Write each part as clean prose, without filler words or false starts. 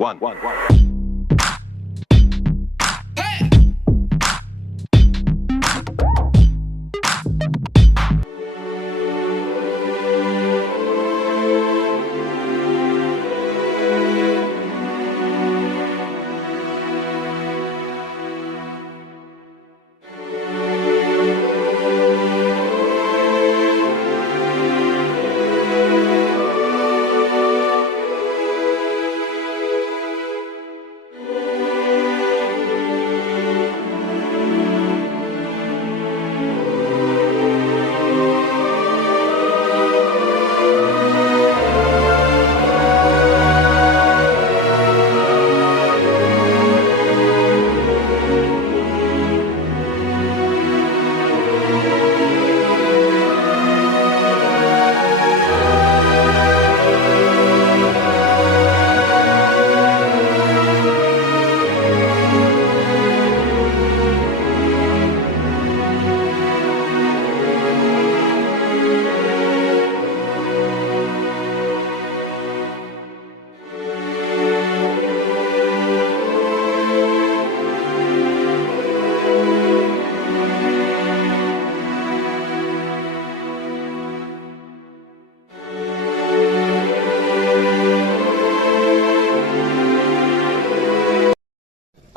One.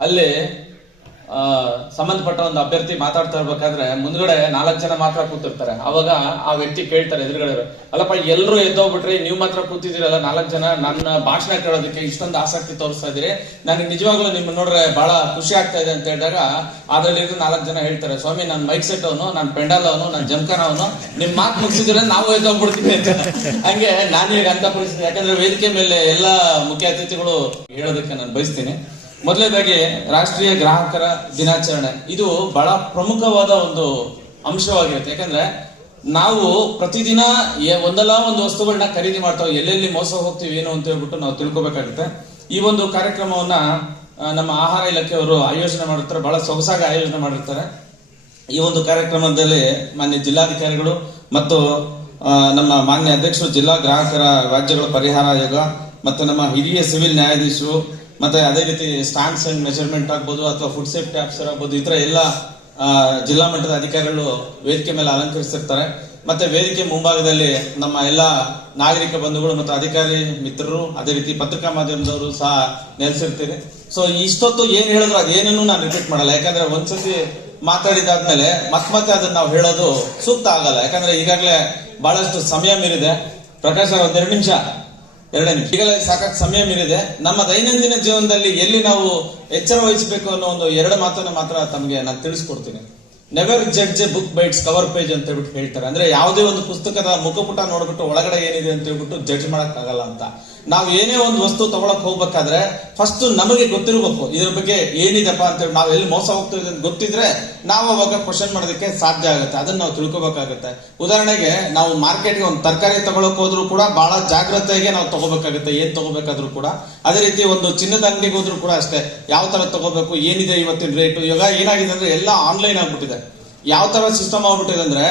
ಅಲ್ಲಿ ಸಂಬಂಧಪಟ್ಟ ಒಂದು ಅಭ್ಯರ್ಥಿ ಮಾತಾಡ್ತಾ ಇರ್ಬೇಕಾದ್ರೆ ಮುಂದ್ಗಡೆ 4 ಜನ ಮಾತ್ರ ಕೂತಿರ್ತಾರೆ. ಅವಾಗ ಆ ವ್ಯಕ್ತಿ ಕೇಳ್ತಾರೆ ಎದುರುಗಡೆ, ಅಲ್ಲಪ್ಪ ಎಲ್ಲರೂ ಎದ್ದೋಗ್ಬಿಟ್ರಿ, ನೀವು ಮಾತ್ರ ಕೂತಿದ್ದೀರಲ್ಲ 4 ಜನ, ನನ್ನ ಭಾಷಣ ಕೇಳೋದಕ್ಕೆ ಇಷ್ಟೊಂದು ಆಸಕ್ತಿ ತೋರಿಸ್ತಾ ಇದೀರಿ, ನನಗೆ ನಿಜವಾಗ್ಲೂ ನಿಮ್ಮ ನೋಡ್ರೆ ಬಹಳ ಖುಷಿ ಆಗ್ತಾ ಇದೆ ಅಂತ ಹೇಳಿದಾಗ ಅದ್ರಲ್ಲಿ 4 ಜನ ಹೇಳ್ತಾರೆ, ಸ್ವಾಮಿ ನಾನು ಮೈಕ್ ಸೆಟ್ ಅವನು, ನಾನು ಪೆಂಡಲ್ ಅವನು, ನಾನು ಜಮಖಾನ ಅವನು, ನಿಮ್ ಮಾತು ಮುಗಿಸಿದ್ರೆ ನಾವು ಎದ್ದೋಗ್ಬಿಡ್ತೀವಿ ಅಂತ. ಹಂಗೆ ನಾನೀಗ ಅಂತ ಪರಿಸ್ಥಿತಿ, ಯಾಕಂದ್ರೆ ವೇದಿಕೆ ಮೇಲೆ ಎಲ್ಲಾ ಮುಖ್ಯ ಅತಿಥಿಗಳು ಹೇಳೋದಕ್ಕೆ ನಾನು ಬಯಸ್ತೀನಿ. ಮೊದಲನೇದಾಗಿ ರಾಷ್ಟ್ರೀಯ ಗ್ರಾಹಕರ ದಿನಾಚರಣೆ ಇದು ಬಹಳ ಪ್ರಮುಖವಾದ ಒಂದು ಅಂಶವಾಗಿರುತ್ತೆ. ಯಾಕಂದ್ರೆ ನಾವು ಪ್ರತಿದಿನ ಒಂದಲ್ಲ ಒಂದು ವಸ್ತುಗಳನ್ನ ಖರೀದಿ ಮಾಡ್ತಾವೆ, ಎಲ್ಲೆಲ್ಲಿ ಮೋಸ ಹೋಗ್ತೀವಿ ಏನು ಅಂತ ಹೇಳ್ಬಿಟ್ಟು ನಾವು ತಿಳ್ಕೊಬೇಕಾಗುತ್ತೆ. ಈ ಒಂದು ಕಾರ್ಯಕ್ರಮವನ್ನ ನಮ್ಮ ಆಹಾರ ಇಲಾಖೆಯವರು ಆಯೋಜನೆ ಮಾಡಿರ್ತಾರೆ, ಬಹಳ ಸೊಗಸಾಗಿ ಆಯೋಜನೆ ಮಾಡಿರ್ತಾರೆ. ಈ ಒಂದು ಕಾರ್ಯಕ್ರಮದಲ್ಲಿ ಮಾನ್ಯ ಜಿಲ್ಲಾಧಿಕಾರಿಗಳು ಮತ್ತು ನಮ್ಮ ಮಾನ್ಯ ಅಧ್ಯಕ್ಷರು, ಜಿಲ್ಲಾ ಗ್ರಾಹಕರ ವ್ಯಾಜ್ಯಗಳ ಪರಿಹಾರ ಆಯೋಗ ಮತ್ತು ನಮ್ಮ ಹಿರಿಯ ಸಿವಿಲ್ ನ್ಯಾಯಾಧೀಶರು, ಮತ್ತೆ ಅದೇ ರೀತಿ ಸ್ಟ್ಯಾಂಡ್ಸ್ ಅಂಡ್ ಮೆಜರ್ಮೆಂಟ್ ಆಗ್ಬೋದು ಅಥವಾ ಫುಡ್ ಸೇಫ್ಟಿ ಆಫೀಸರ್ ಆಗ್ಬೋದು, ಈ ತರ ಎಲ್ಲ ಜಿಲ್ಲಾ ಮಟ್ಟದ ಅಧಿಕಾರಿಗಳು ವೇದಿಕೆ ಮೇಲೆ ಅಲಂಕರಿಸಿರ್ತಾರೆ. ಮತ್ತೆ ವೇದಿಕೆ ಮುಂಭಾಗದಲ್ಲಿ ನಮ್ಮ ಎಲ್ಲ ನಾಗರಿಕ ಬಂಧುಗಳು ಮತ್ತು ಅಧಿಕಾರಿ ಮಿತ್ರರು, ಅದೇ ರೀತಿ ಪತ್ರಿಕಾ ಮಾಧ್ಯಮದವರು ಸಹ ನೆಲೆಸಿರ್ತೀರಿ. ಸೊ ಇಷ್ಟೊತ್ತು ಏನ್ ಹೇಳಿದ್ರು ಅದೇನನ್ನು ನಾನು ರಿಪೀಟ್ ಮಾಡಲ್ಲ, ಯಾಕಂದ್ರೆ ಒಂದ್ಸತಿ ಮಾತಾಡಿದಾದ್ಮೇಲೆ ಮತ್ತೆ ಅದನ್ನ ನಾವು ಹೇಳೋದು ಸೂಕ್ತ ಆಗಲ್ಲ. ಯಾಕಂದ್ರೆ ಈಗಾಗಲೇ ಬಹಳಷ್ಟು ಸಮಯ ಮೀರಿದೆ. ಪ್ರಕಾಶ್ ಅವ್ರ 2 ನಿಮಿಷ ಈಗಲೇ ಸಾಕಷ್ಟು ಸಮಯ ಮೀರಿದೆ. ನಮ್ಮ ದೈನಂದಿನ ಜೀವನದಲ್ಲಿ ಎಲ್ಲಿ ನಾವು ಎಚ್ಚರ ವಹಿಸಬೇಕು ಅನ್ನೋ ಒಂದು 2 ಮಾತನ್ನ ಮಾತ್ರ ತಮಗೆ ನಾನು ತಿಳಿಸ್ಕೊಡ್ತೀನಿ. Never judge A book by it's cover page ಅಂತ ಹೇಳ್ಬಿಟ್ಟು ಹೇಳ್ತಾರೆ. ಅಂದ್ರೆ ಯಾವುದೇ ಒಂದು ಪುಸ್ತಕದ ಮುಖಪುಟ ನೋಡ್ಬಿಟ್ಟು ಒಳಗಡೆ ಏನಿದೆ ಅಂತ ಹೇಳ್ಬಿಟ್ಟು ಜಡ್ಜ್ ಮಾಡಕ್ ಆಗಲ್ಲ ಅಂತ. ನಾವು ಏನೇ ಒಂದು ವಸ್ತು ತಗೊಳಕ್ ಹೋಗ್ಬೇಕಾದ್ರೆ ಫಸ್ಟ್ ನಮಗೆ ಗೊತ್ತಿರಬೇಕು ಇದ್ರ ಬಗ್ಗೆ ಏನಿದೆಪ್ಪ ಅಂತ ಹೇಳಿ, ನಾವು ಎಲ್ಲಿ ಮೋಸ ಹೋಗ್ತೀವಿ ಅಂತ ಗೊತ್ತಿದ್ರೆ ನಾವು ಅವಾಗ ಕ್ವಶನ್ ಮಾಡೋದಕ್ಕೆ ಸಾಧ್ಯ ಆಗುತ್ತೆ, ಅದನ್ನ ನಾವು ತಿಳ್ಕೊಬೇಕಾಗುತ್ತೆ. ಉದಾಹರಣೆಗೆ ನಾವು ಮಾರ್ಕೆಟ್ಗೆ ಒಂದು ತರಕಾರಿ ತಗೊಳಕ್ ಹೋದ್ರು ಕೂಡ ಬಹಳ ಜಾಗ್ರತೆಯಾಗಿ ನಾವು ತಗೋಬೇಕಾಗುತ್ತೆ, ಏನ್ ತಗೋಬೇಕಾದ್ರೂ ಕೂಡ. ಅದೇ ರೀತಿ ಒಂದು ಚಿನ್ನದ ಅಂಗಡಿಗೆ ಹೋದ್ರು ಕೂಡ ಅಷ್ಟೇ, ಯಾವ ತರ ತಗೋಬೇಕು, ಏನಿದೆ ಇವತ್ತಿನ ರೇಟ್. ಇವಾಗ ಏನಾಗಿದೆ ಅಂದ್ರೆ ಎಲ್ಲ ಆನ್ಲೈನ್ ಆಗ್ಬಿಟ್ಟಿದೆ. ಯಾವ ತರ ಸಿಸ್ಟಮ್ ಆಗ್ಬಿಟ್ಟಿದೆ ಅಂದ್ರೆ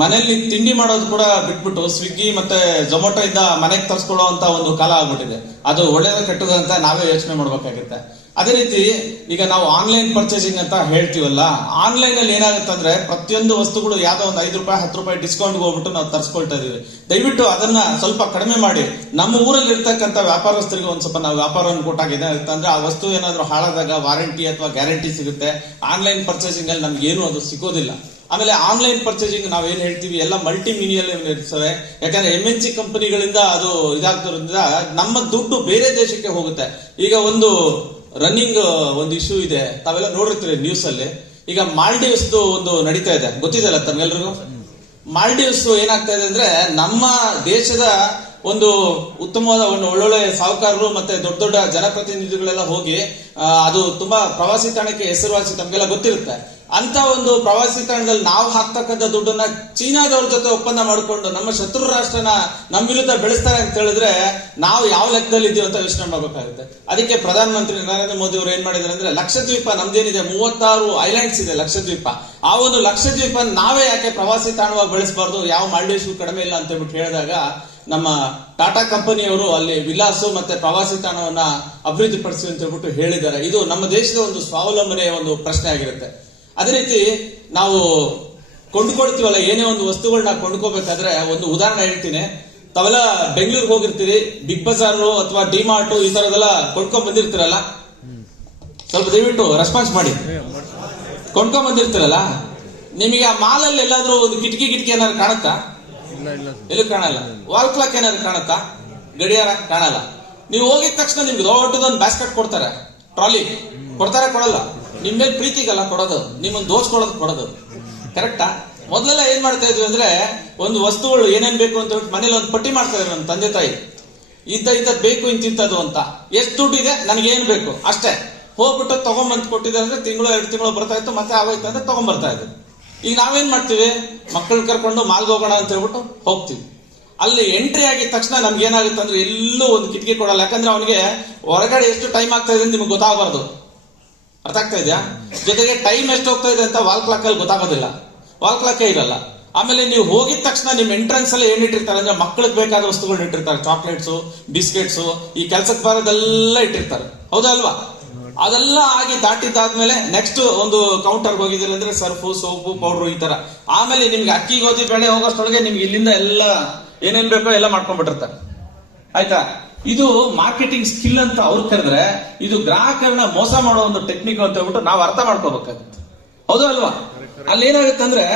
ಮನೆಯಲ್ಲಿ ತಿಂಡಿ ಮಾಡೋದು ಕೂಡ ಬಿಟ್ಬಿಟ್ಟು ಸ್ವಿಗ್ಗಿ ಮತ್ತೆ ಝೊಮ್ಯಾಟೊ ಇಂದ ಮನೆಗೆ ತರಿಸ್ಕೊಳ್ಳೋ ಅಂತ ಒಂದು ಕಾಲ ಆಗ್ಬಿಟ್ಟಿದೆ. ಅದು ಒಳ್ಳೇದ ಕೆಟ್ಟದ ಅಂತ ನಾವೇ ಯೋಚನೆ ಮಾಡ್ಬೇಕಾಗುತ್ತೆ. ಅದೇ ರೀತಿ ಈಗ ನಾವು ಆನ್ಲೈನ್ ಪರ್ಚೇಸಿಂಗ್ ಅಂತ ಹೇಳ್ತೀವಲ್ಲ, ಆನ್ಲೈನ್ ಅಲ್ಲಿ ಏನಾಗುತ್ತೆ ಅಂದ್ರೆ ಪ್ರತಿಯೊಂದು ವಸ್ತುಗಳು ಯಾವ್ದೋ ಒಂದು 5 ರೂಪಾಯಿ 10 ರೂಪಾಯಿ ಡಿಸ್ಕೌಂಟ್ ಹೋಗ್ಬಿಟ್ಟು ನಾವು ತರಿಸ್ಕೊಳ್ತಾ ಇದೀವಿ. ದಯವಿಟ್ಟು ಅದನ್ನ ಸ್ವಲ್ಪ ಕಡಿಮೆ ಮಾಡಿ. ನಮ್ಮ ಊರಲ್ಲಿ ಇರ್ತಕ್ಕಂಥ ವ್ಯಾಪಾರಸ್ಥರಿಗೆ ಒಂದ್ ಸ್ವಲ್ಪ ನಾವು ವ್ಯಾಪಾರವನ್ನು ಕೊಟ್ಟಾಗಿದೆ ಅಂತಂದ್ರೆ ಆ ವಸ್ತು ಏನಾದ್ರು ಹಾಳಾದಾಗ ವಾರಂಟಿ ಅಥವಾ ಗ್ಯಾರಂಟಿ ಸಿಗುತ್ತೆ. ಆನ್ಲೈನ್ ಪರ್ಚೇಸಿಂಗ್ ಅಲ್ಲಿ ನಮ್ಗೆ ಏನು ಅದು ಸಿಗೋದಿಲ್ಲ. ಆಮೇಲೆ ಆನ್ಲೈನ್ ಪರ್ಚೇಸಿಂಗ್ ನಾವೇನ್ ಹೇಳ್ತೀವಿ ಎಲ್ಲ ಮಲ್ಟಿ ಮೀನಿಯಲ್ ಇರ್ತವೆ. ಯಾಕಂದ್ರೆ MNC ಕಂಪನಿಗಳಿಂದ ಅದು ಇದಾಗ್ತಿರೋದ್ರಿಂದ ನಮ್ಮ ದುಡ್ಡು ಬೇರೆ ದೇಶಕ್ಕೆ ಹೋಗುತ್ತೆ. ಈಗ ಒಂದು ರನ್ನಿಂಗ್ ಒಂದು ಇಶ್ಯೂ ಇದೆ, ತಾವೆಲ್ಲ ನೋಡಿರ್ತೀರಿ ನ್ಯೂಸ್ ಅಲ್ಲಿ. ಈಗ ಮಾಲ್ಡೀವ್ಸ್ ಒಂದು ನಡೀತಾ ಇದೆ, ಗೊತ್ತಿದೆಲ್ಲ ತಮ್ಗೆಲ್ರಿಗೂ. ಮಾಲ್ಡೀವ್ಸ್ ಏನಾಗ್ತಾ ಇದೆ ಅಂದ್ರೆ ನಮ್ಮ ದೇಶದ ಒಂದು ಉತ್ತಮವಾದ ಒಂದು ಒಳ್ಳೊಳ್ಳೆ ಸಾಹುಕಾರರು ಮತ್ತೆ ದೊಡ್ಡ ದೊಡ್ಡ ಜನಪ್ರತಿನಿಧಿಗಳೆಲ್ಲ ಹೋಗಿ ಅದು ತುಂಬಾ ಪ್ರವಾಸಿ ತಾಣಕ್ಕೆ ಹೆಸರುವಾಸಿ, ತಮ್ಗೆಲ್ಲ ಗೊತ್ತಿರುತ್ತೆ. ಅಂತ ಒಂದು ಪ್ರವಾಸಿ ತಾಣದಲ್ಲಿ ನಾವು ಹಾಕ್ತಕ್ಕಂಥ ದುಡ್ಡನ್ನ ಚೀನಾದವ್ರ ಜೊತೆ ಒಪ್ಪಂದ ಮಾಡಿಕೊಂಡು ನಮ್ಮ ಶತ್ರು ರಾಷ್ಟ್ರನ ನಮ್ಮ ವಿರುದ್ಧ ಬೆಳೆಸ್ತಾರೆ ಅಂತ ಹೇಳಿದ್ರೆ ನಾವು ಯಾವ ಲೆಕ್ಕದಲ್ಲಿ ಇದೀವಿ ಅಂತ ಯೋಚನೆ ಮಾಡಬೇಕಾಗುತ್ತೆ. ಅದಕ್ಕೆ ಪ್ರಧಾನಮಂತ್ರಿ ನರೇಂದ್ರ ಮೋದಿ ಅವರು ಏನ್ ಮಾಡಿದ್ದಾರೆ ಅಂದ್ರೆ, ಲಕ್ಷದ್ವೀಪ ನಮ್ದೇನಿದೆ 36 ಐಲ್ಯಾಂಡ್ಸ್ ಇದೆ ಲಕ್ಷದ್ವೀಪ, ಆ ಒಂದು ಲಕ್ಷದ್ವೀಪ ನಾವೇ ಯಾಕೆ ಪ್ರವಾಸಿ ತಾಣವಾಗಿ ಬೆಳೆಸಬಾರ್ದು, ಯಾವ ಮಾಲ್ಡೀವ್ಸ್ ಕಡಿಮೆ ಇಲ್ಲ ಅಂತ ಹೇಳ್ಬಿಟ್ಟು ಹೇಳಿದಾಗ ನಮ್ಮ ಟಾಟಾ ಕಂಪನಿಯವರು ಅಲ್ಲಿ ವಿಲಾಸು ಮತ್ತೆ ಪ್ರವಾಸಿ ತಾಣವನ್ನ ಅಭಿವೃದ್ಧಿಪಡಿಸಿ ಅಂತ ಹೇಳ್ಬಿಟ್ಟು ಹೇಳಿದ್ದಾರೆ. ಇದು ನಮ್ಮ ದೇಶದ ಒಂದು ಸ್ವಾವಲಂಬನೆಯ ಒಂದು ಪ್ರಶ್ನೆ ಆಗಿರುತ್ತೆ. ಅದೇ ರೀತಿ ನಾವು ಕೊಂಡ್ಕೊಳ್ತೀವಲ್ಲ, ಏನೇ ಒಂದು ವಸ್ತುಗಳನ್ನ ಕೊಂಡ್ಕೋಬೇಕಾದ್ರೆ ಒಂದು ಉದಾಹರಣೆ ಹೇಳ್ತೀನಿ. ತಾವೆಲ್ಲ ಬೆಂಗಳೂರಿಗೆ ಹೋಗಿರ್ತೀರಿ, ಬಿಗ್ ಬಜಾರ್ ಅಥವಾ ಡಿಮಾರ್ಟ್ ಈ ತರದೆಲ್ಲ ಕೊಂಡ್ಕೊಂಡ್ ಬಂದಿರ್ತೀರಲ್ಲ, ಸ್ವಲ್ಪ ದಯವಿಟ್ಟು ರೆಸ್ಪಾನ್ಸ್ ಮಾಡಿ. ಕೊಂಡ್ಕೊಂಡ್ ಬಂದಿರ್ತೀರಲ್ಲ, ನಿಮಗೆ ಆ ಮಾಲಲ್ಲಿ ಎಲ್ಲಾದ್ರೂ ಒಂದು ಕಿಟಕಿ ಏನಾದ್ರು ಕಾಣುತ್ತಾ? ಎಲ್ಲೂ ಕಾಣಲ್ಲ. ವಾಲ್ ಕ್ಲಾಕ್ ಏನಾದ್ರು ಕಾಣುತ್ತಾ? ಗಡಿಯಾರ ಕಾಣಲ್ಲ. ನೀವು ಹೋಗಿದ ತಕ್ಷಣ ನಿಮ್ಗೆ ದೊಡ್ಡದೊಂದು ಬ್ಯಾಸ್ಕೆಟ್ ಕೊಡ್ತಾರೆ, ಟ್ರಾಲಿ ಕೊಡ್ತಾರೆ, ಕೊಡಲ್ಲ. ನಿಮ್ ಮೇಲೆ ಪ್ರೀತಿಗಲ್ಲ ಕೊಡೋದು, ನಿಮ್ಮನ್ನು ದೋಚ್ಕೊಳ್ಳೋದು ಕೊಡೋದು. ಕರೆಕ್ಟಾ? ಮೊದಲೆಲ್ಲ ಏನ್ ಮಾಡ್ತಾ ಇದ್ವಿ ಅಂದ್ರೆ, ಒಂದು ವಸ್ತುಗಳು ಏನೇನ್ ಬೇಕು ಅಂತ ಹೇಳ್ಬಿಟ್ಟು ಮನೇಲಿ ಒಂದು ಪಟ್ಟಿ ಮಾಡ್ತಾ ಇದ್ರು ನಮ್ಮ ತಂದೆ ತಾಯಿ. ಇಂಥದ್ದು ಬೇಕು ಇಂತಿಂತದ್ದು ಅಂತ, ಎಷ್ಟು ದುಡ್ಡು ಇದೆ, ನನಗೇನ್ ಬೇಕು ಅಷ್ಟೇ. ಹೋಗ್ಬಿಟ್ಟು ತಗೊಂಡ್ಬಂದು ಕೊಟ್ಟಿದ್ದಾರೆ ಅಂದ್ರೆ ತಿಂಗಳು 2 ತಿಂಗಳು ಬರ್ತಾ ಇತ್ತು, ಮತ್ತೆ ಆಗೋಯ್ತು ಅಂದ್ರೆ ತಗೊಂಡ್ಬರ್ತಾ ಇದ್ರು. ಈಗ ನಾವೇನ್ ಮಾಡ್ತೀವಿ, ಮಕ್ಕಳು ಕರ್ಕೊಂಡು ಮಾಲ್ಗೆ ಹೋಗೋಣ ಅಂತ ಹೇಳ್ಬಿಟ್ಟು ಹೋಗ್ತೀವಿ. ಅಲ್ಲಿ ಎಂಟ್ರಿ ಆಗಿದ ತಕ್ಷಣ ನಮ್ಗೆ ಏನಾಗುತ್ತೆ ಅಂದ್ರೆ ಎಲ್ಲೂ ಒಂದು ಕಿಟಕಿ ಕೊಡಲ್ಲ. ಯಾಕಂದ್ರೆ ಅವನಿಗೆ ಹೊರಗಡೆ ಎಷ್ಟು ಟೈಮ್ ಆಗ್ತಾ ಇದೆ ಅಂತ ನಿಮ್ಗೆ ಗೊತ್ತಾಗಬಾರ್ದು. ಅರ್ಥ ಆಗ್ತಾ ಇದೆಯಾ? ಜೊತೆಗೆ ಟೈಮ್ ಎಷ್ಟು ಹೋಗ್ತಾ ಇದೆ ಅಂತ ವಾಲ್ ಕ್ಲಾಕ್ ಅಲ್ಲಿ ಗೊತ್ತಾಗೋದಿಲ್ಲ, ವಾಲ್ ಕ್ಲಾಕೇ ಇರಲ್ಲ. ಆಮೇಲೆ ನೀವು ಹೋಗಿದ ತಕ್ಷಣ ನಿಮ್ ಎಂಟ್ರೆನ್ಸ್ ಅಲ್ಲಿ ಏನ್ ಇಟ್ಟಿರ್ತಾರೆ ಅಂದ್ರೆ ಮಕ್ಕಳಿಗೆ ಬೇಕಾದ ವಸ್ತುಗಳನ್ನ ಇಟ್ಟಿರ್ತಾರೆ, ಚಾಕ್ಲೇಟ್ಸು, ಬಿಸ್ಕೆಟ್ಸು, ಈ ಕೆಲ್ಸಕ್ಕೆ ಬರೋದೆಲ್ಲ ಇಟ್ಟಿರ್ತಾರೆ. ಹೌದಾ ಅಲ್ವಾ? ಅದೆಲ್ಲ ಆಗಿ ದಾಟಿದ್ದಾದ್ಮೇಲೆ ನೆಕ್ಸ್ಟ್ ಒಂದು ಕೌಂಟರ್ ಹೋಗಿದಿಲ್ಲ ಅಂದ್ರೆ ಸರ್ಫು, ಸೋಪು, ಪೌಡ್ರು ಈ ತರ. ಆಮೇಲೆ ನಿಮ್ಗೆ ಅಕ್ಕಿ ಗೋಧಿ ಬೆಳೆ ಹೋಗೋಷ್ಟೊಳಗೆ ನಿಮ್ಗೆ ಇಲ್ಲಿಂದ ಎಲ್ಲ ಏನೇನ್ ಬೇಕೋ ಎಲ್ಲ ಮಾಡ್ಕೊಂಡ್ಬಿಟ್ಟಿರ್ತಾರೆ. ಆಯ್ತಾ? ಇದು ಮಾರ್ಕೆಟಿಂಗ್ ಸ್ಕಿಲ್ ಅಂತ ಅವ್ರು ಕರೆದ್ರೆ, ಇದು ಗ್ರಾಹಕರನ್ನ ಮೋಸ ಮಾಡೋ ಒಂದು ಟೆಕ್ನಿಕ್ ಅಂತ ಹೇಳ್ಬಿಟ್ಟು ನಾವು ಅರ್ಥ ಮಾಡ್ಕೋಬೇಕಾಗುತ್ತೆ. ಹೌದಾ ಅಲ್ವಾ? ಅಲ್ಲಿ ಏನಾಗುತ್ತೆ ಅಂದ್ರೆ,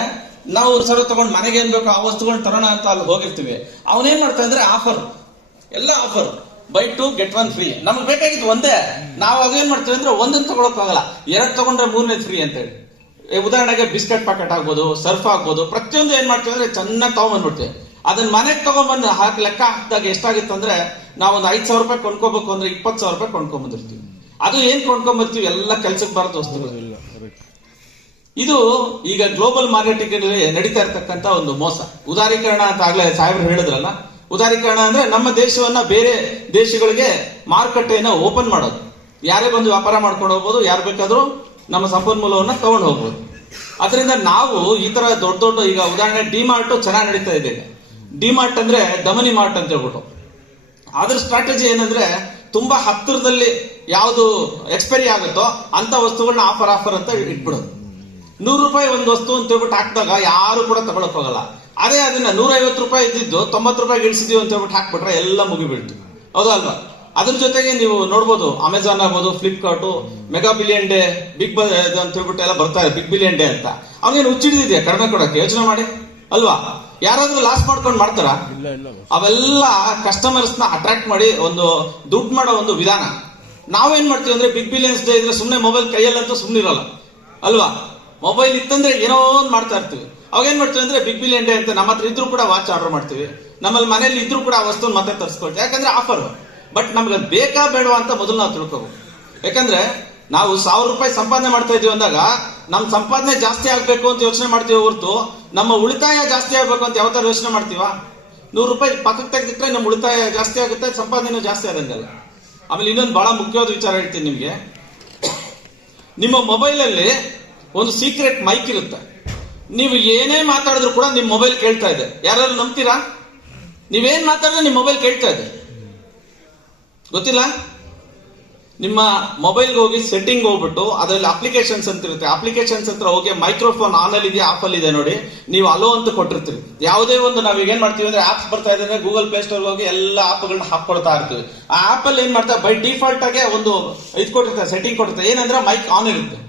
ನಾವು ಸರ ತಗೊಂಡು ಮನೆಗೆ ಏನ್ ಬೇಕೋ ಆ ವಸ್ತುಗಳನ್ನ ತರೋಣ ಅಂತ ಅಲ್ಲಿ ಹೋಗಿರ್ತೀವಿ. ಅವನೇನ್ ಮಾಡ್ತಾ ಅಂದ್ರೆ ಆಫರ್, ಎಲ್ಲ ಆಫರ್, ಬೈ 2 get 1 ಫ್ರೀ. ನಮ್ಗೆ ಬೇಕಾಗಿತ್ತು ಒಂದೇ, ನಾವು ಅದೇನ್ ಮಾಡ್ತೀವಿ ಅಂದ್ರೆ ಒಂದನ್ನು ತಗೊಳಕ್ ಆಗಲ್ಲ, 2 ತಗೊಂಡ್ರೆ 3ನೇ ಫ್ರೀ ಅಂತ ಹೇಳಿ. ಉದಾಹರಣೆಗೆ ಬಿಸ್ಕೆಟ್ ಪ್ಯಾಕೆಟ್ ಆಗ್ಬೋದು, ಸರ್ಫ್ ಆಗ್ಬೋದು, ಪ್ರತಿಯೊಂದು ಏನ್ ಮಾಡ್ತೀವಿ ಅಂದ್ರೆ ಚೆನ್ನಾಗಿ ತಗೊಂಡ್ಬಂದ್ಬಿಡ್ತೀವಿ. ಅದನ್ನ ಮನೆಗೆ ತಗೊಂಡ್ಬಂದು ಲೆಕ್ಕ ಹಾಕಿದಾಗ ಎಷ್ಟಾಗಿತ್ತು ಅಂದ್ರೆ, ನಾವು ಒಂದು 5,000 ರೂಪಾಯಿ ಕೊಂಡ್ಕೋಬೇಕು ಅಂದ್ರೆ 20,000 ರೂಪಾಯಿ ಕೊಂಡ್ಕೊಂಡ್ಬಂದಿರ್ತೀವಿ. ಅದು ಏನ್ ಕೊಂಡ್ಕೊಂಡ್ಬರ್ತೀವಿ? ಎಲ್ಲ ಕೆಲ್ಸಕ್ಕೆ ಬರೋದು ವಸ್ತುಗಳು. ಇದು ಈಗ ಗ್ಲೋಬಲ್ ಮಾರ್ಕೆಟಿಂಗ್ ನಡೀತಾ ಇರ್ತಕ್ಕಂತ ಒಂದು ಮೋಸ, ಉದಾರೀಕರಣ ಅಂತ ಆಗ್ಲೇ ಸಾಹೇಬ್ರು ಹೇಳಿದ್ರಲ್ಲ. ಉದಾರೀಕರಣ ಅಂದ್ರೆ ನಮ್ಮ ದೇಶವನ್ನ ಬೇರೆ ದೇಶಗಳಿಗೆ ಮಾರುಕಟ್ಟೆಯನ್ನ ಓಪನ್ ಮಾಡೋದು. ಯಾರೇ ಬಂದು ವ್ಯಾಪಾರ ಮಾಡ್ಕೊಂಡು ಹೋಗ್ಬೋದು, ಯಾರು ಬೇಕಾದ್ರೂ ನಮ್ಮ ಸಂಪನ್ಮೂಲವನ್ನ ತಗೊಂಡು ಹೋಗ್ಬೋದು. ಅದರಿಂದ ನಾವು ಈ ತರ ದೊಡ್ಡ ಈಗ ಉದಾಹರಣೆ ಡಿಮಾರ್ಟ್ ಚೆನ್ನಾಗಿ ನಡೀತಾ ಇದೆ. ಡಿಮಾರ್ಟ್ ಅಂದ್ರೆ ಡಮನಿ ಮಾರ್ಟ್ ಅಂತ ಹೇಳ್ಬಿಟ್ಟು, ಅದ್ರ ಸ್ಟ್ರಾಟಜಿ ಏನಂದ್ರೆ, ತುಂಬಾ ಹತ್ತಿರದಲ್ಲಿ ಯಾವ್ದು ಎಕ್ಸ್ಪೈರಿ ಆಗುತ್ತೋ ಅಂತ ವಸ್ತುಗಳನ್ನ ಆಫರ್ ಅಂತ ಇಟ್ಬಿಡೋದು. 100 ರೂಪಾಯಿ ಒಂದು ವಸ್ತು ಅಂತ ಹೇಳ್ಬಿಟ್ಟು ಹಾಕಿದಾಗ ಯಾರು ಕೂಡ ತಗೊಳಕ್ ಹೋಗಲ್ಲ. ಅದೇ ಅದನ್ನ 150 ರೂಪಾಯಿ ಇದ್ದಿದ್ದು 90 ರೂಪಾಯಿ ಇಳಿಸಿದೀವಿ ಅಂತ ಹೇಳ್ಬಿಟ್ಟು ಹಾಕ್ಬಿಟ್ರೆ ಎಲ್ಲ ಮುಗಿಬಿಡ್ತು. ಹೌದಾ ಅಲ್ವಾ? ಅದ್ರ ಜೊತೆಗೆ ನೀವು ನೋಡ್ಬೋದು, ಅಮೆಝಾನ್ ಆಗ್ಬೋದು, Flipkart, mega billion day, big ಅಂತ ಹೇಳ್ಬಿಟ್ಟು ಎಲ್ಲ ಬರ್ತಾ ಇದೆ, ಬಿಗ್ ಬಿಲಿಯನ್ ಡೇ ಅಂತ. ಅವನೇನು ಹುಚ್ಚಿಡಿದಿದ್ಯಾ ಕಡಿಮೆ ಕೊಡಕ್ಕೆ? ಯೋಚನೆ ಮಾಡಿ ಅಲ್ವಾ? ಯಾರಾದ್ರೂ ಲಾಸ್ ಮಾಡ್ಕೊಂಡು ಮಾಡ್ತಾರ? ಅವೆಲ್ಲ ಕಸ್ಟಮರ್ಸ್ ನ ಅಟ್ರಾಕ್ಟ್ ಮಾಡಿ ಒಂದು ದುಡ್ಡು ಮಾಡೋ ಒಂದು ವಿಧಾನ. ನಾವೇನ್ ಮಾಡ್ತೀವಿ ಅಂದ್ರೆ, ಬಿಗ್ ಬಿಲಿಯನ್ಸ್ ಡೇ ಇದ್ರೆ ಸುಮ್ನೆ ಮೊಬೈಲ್ ಕೈಯಲ್ಲಂತೂ ಸುಮ್ನೆ ಇರಲ್ಲ ಅಲ್ವಾ? ಮೊಬೈಲ್ ಇತ್ತಂದ್ರೆ ಏನೋ ಒಂದು ಮಾಡ್ತಾ ಇರ್ತೀವಿ. ಅವಾಗ ಏನ್ ಮಾಡ್ತೀವಿ ಅಂದ್ರೆ, ಬಿಗ್ ಬಿಲಿಯನ್ ಡೇ ಅಂತ ನಮ್ಮ ಹತ್ರ ಇದ್ರೂ ಕೂಡ ವಾಚ್ ಆರ್ಡರ್ ಮಾಡ್ತೀವಿ, ನಮ್ಮಲ್ಲಿ ಮನೇಲಿ ಇದ್ರೂ ಕೂಡ ಆ ವಸ್ತುನ ಮತ್ತೆ ತರಿಸ್ಕೊಳ್ತೀವಿ. ಯಾಕಂದ್ರೆ ಆಫರ್. ಬಟ್ ನಮ್ಗೆ ಬೇಕಾ ಬೇಡವಾ ಅಂತ ಮೊದಲು ನಾವು ತಿಳ್ಕೋಬೇಕು. ಯಾಕಂದ್ರೆ ನಾವು 1,000 ರೂಪಾಯಿ ಸಂಪಾದನೆ ಮಾಡ್ತಾ ಇದೀವಿ ಅಂದಾಗ ನಮ್ ಸಂಪಾದನೆ ಜಾಸ್ತಿ ಆಗ್ಬೇಕು ಅಂತ ಯೋಚನೆ ಮಾಡ್ತೀವಿ ಹೊರತು, ನಮ್ಮ ಉಳಿತಾಯ ಜಾಸ್ತಿ ಆಗ್ಬೇಕು ಅಂತ ಯಾವ ತರ ಯೋಚನೆ ಮಾಡ್ತೀವ? 100 ರೂಪಾಯಿ ಪಕ್ಕಕ್ಕೆ ತೆಗೆದಿಟ್ರೆ ನಮ್ಮ ಉಳಿತಾಯ ಜಾಸ್ತಿ ಆಗುತ್ತೆ, ಸಂಪಾದನೆ ಜಾಸ್ತಿ ಆದಂಗಲ್ಲ. ಆಮೇಲೆ ಇನ್ನೊಂದು ಬಹಳ ಮುಖ್ಯವಾದ ವಿಚಾರ ಹೇಳ್ತೀನಿ ನಿಮ್ಗೆ. ನಿಮ್ಮ ಮೊಬೈಲ್ ಅಲ್ಲಿ ಒಂದು ಸೀಕ್ರೆಟ್ ಮೈಕ್ ಇರುತ್ತೆ. ನೀವು ಏನೇ ಮಾತಾಡಿದ್ರು ಕೂಡ ನಿಮ್ ಮೊಬೈಲ್ ಕೇಳ್ತಾ ಇದೆ. ಯಾರಾದ್ರೂ ನಂಬ್ತೀರಾ? ನೀವೇನ್ ಮಾತಾಡಿದ್ರೆ ನಿಮ್ ಮೊಬೈಲ್ ಕೇಳ್ತಾ ಇದೆ. ಗೊತ್ತಿಲ್ಲ? ನಿಮ್ಮ ಮೊಬೈಲ್ಗೆ ಹೋಗಿ ಸೆಟ್ಟಿಂಗ್ ಹೋಗ್ಬಿಟ್ಟು ಅದರಲ್ಲಿ ಅಪ್ಲಿಕೇಶನ್ಸ್ ಅಂತ ಇರುತ್ತೆ, ಅಪ್ಲಿಕೇಶನ್ಸ್ ಹತ್ರ ಹೋಗಿ ಮೈಕ್ರೋಫೋನ್ ಆನ್ ಅಲ್ಲಿ ಇದೆಯಾ ಆಫ್ ಅಲ್ಲಿ ಇದೆ ನೋಡಿ, ನೀವು ಅಲೋ ಅಂತ ಕೊಟ್ಟಿರ್ತೀವಿ. ಯಾವುದೇ ಒಂದು ನಾವೀಗ ಏನ್ ಮಾಡ್ತೀವಿ ಅಂದ್ರೆ, ಆಪ್ಸ್ ಬರ್ತಾ ಇದೆ, ಗೂಗಲ್ ಪ್ಲೇ ಸ್ಟೋರ್ ಹೋಗಿ ಎಲ್ಲ ಆಪ್ಗಳನ್ನ ಹಾಕೊಳ್ತಾ ಇರ್ತೀವಿ. ಆ ಆಪ್ ಅಲ್ಲಿ ಏನ್ ಮಾಡ್ತಾರೆ, ಬೈ ಡಿಫಾಲ್ಟ್ ಆಗಿ ಒಂದು ಇದು ಕೊಟ್ಟಿರ್ತಾರೆ, ಸೆಟ್ಟಿಂಗ್ ಕೊಟ್ಟಿರ್ತಾರೆ, ಏನಂದ್ರೆ ಮೈಕ್ ಆನ್ ಇರುತ್ತೆ.